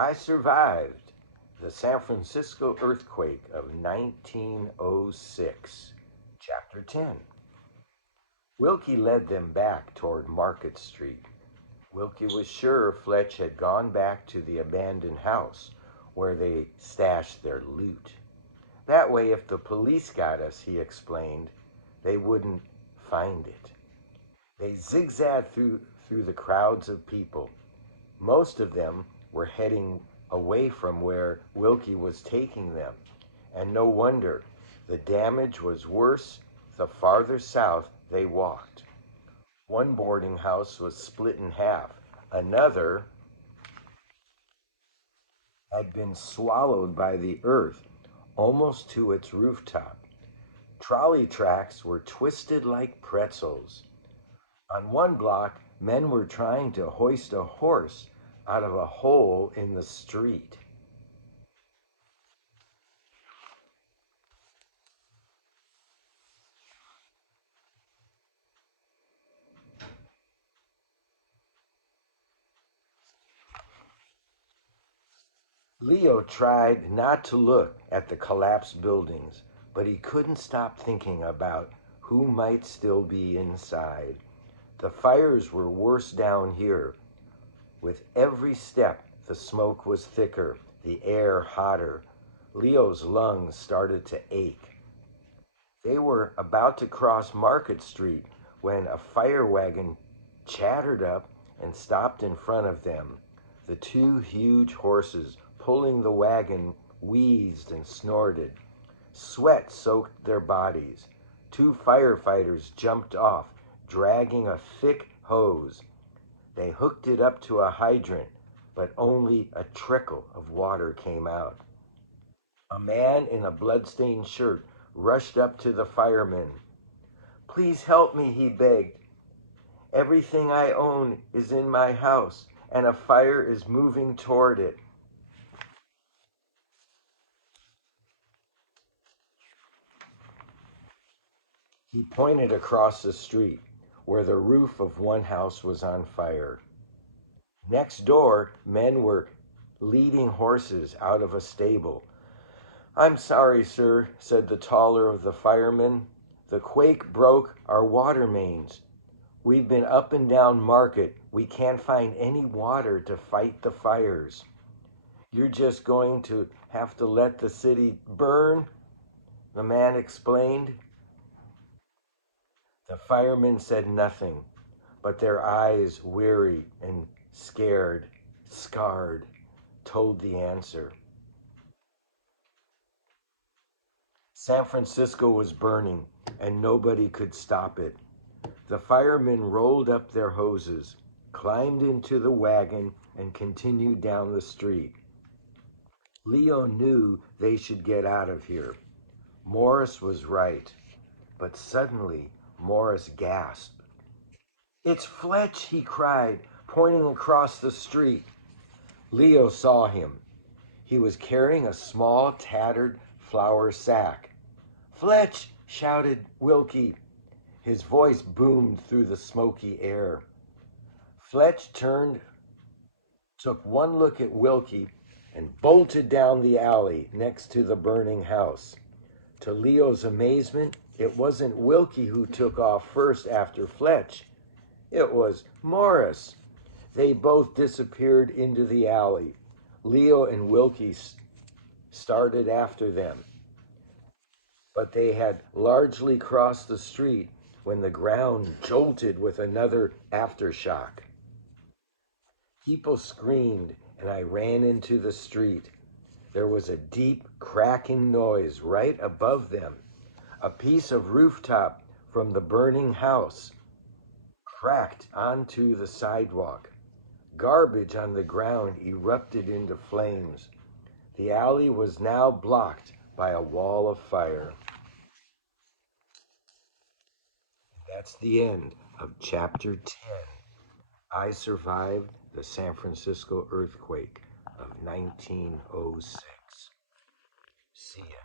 I survived the San Francisco earthquake of 1906. Chapter 10. Wilkie led them back toward Market Street. Wilkie was sure Fletch had gone back to the abandoned house where they stashed their loot. That way, if the police got us, he explained, they wouldn't find it. They zigzagged through the crowds of people. Most of them were heading away from where Wilkie was taking them, and no wonder. The damage was worse the farther south they walked. One boarding house was split in half. Another had been swallowed by the earth almost to its rooftop. Trolley tracks were twisted like pretzels. On one block, men were trying to hoist a horse out of a hole in the street. Leo tried not to look at the collapsed buildings, but he couldn't stop thinking about who might still be inside. The fires were worse down here. With every step, the smoke was thicker, the air hotter. Leo's lungs started to ache. They were about to cross Market Street when a fire wagon chattered up and stopped in front of them. The two huge horses pulling the wagon wheezed and snorted. Sweat soaked their bodies. Two firefighters jumped off, dragging a thick hose. They hooked it up to a hydrant, but only a trickle of water came out. A man in a bloodstained shirt rushed up to the firemen. "Please help me," he begged. "Everything I own is in my house, and a fire is moving toward it." He pointed across the street, where the roof of one house was on fire. Next door, men were leading horses out of a stable. "I'm sorry, sir," said the taller of the firemen. "The quake broke our water mains. We've been up and down Market. We can't find any water to fight the fires. You're just going to have to let the city burn," the man explained. The firemen said nothing, but their eyes, weary and scarred, told the answer. San Francisco was burning, and nobody could stop it. The firemen rolled up their hoses, climbed into the wagon, and continued down the street. Leo knew they should get out of here. Morris was right, but suddenly Morris gasped. "It's Fletch," he cried, pointing across the street. Leo saw him. He was carrying a small, tattered flour sack. "Fletch!" shouted Wilkie. His voice boomed through the smoky air. Fletch turned, took one look at Wilkie, and bolted down the alley next to the burning house. To Leo's amazement, it wasn't Wilkie who took off first after Fletch. It was Morris. They both disappeared into the alley. Leo and Wilkie started after them, but they had largely crossed the street when the ground jolted with another aftershock. People screamed, and I ran into the street. There was a deep, cracking noise right above them. A piece of rooftop from the burning house cracked onto the sidewalk. Garbage on the ground erupted into flames. The alley was now blocked by a wall of fire. That's the end of Chapter 10. I survived the San Francisco earthquake of 1906. See ya.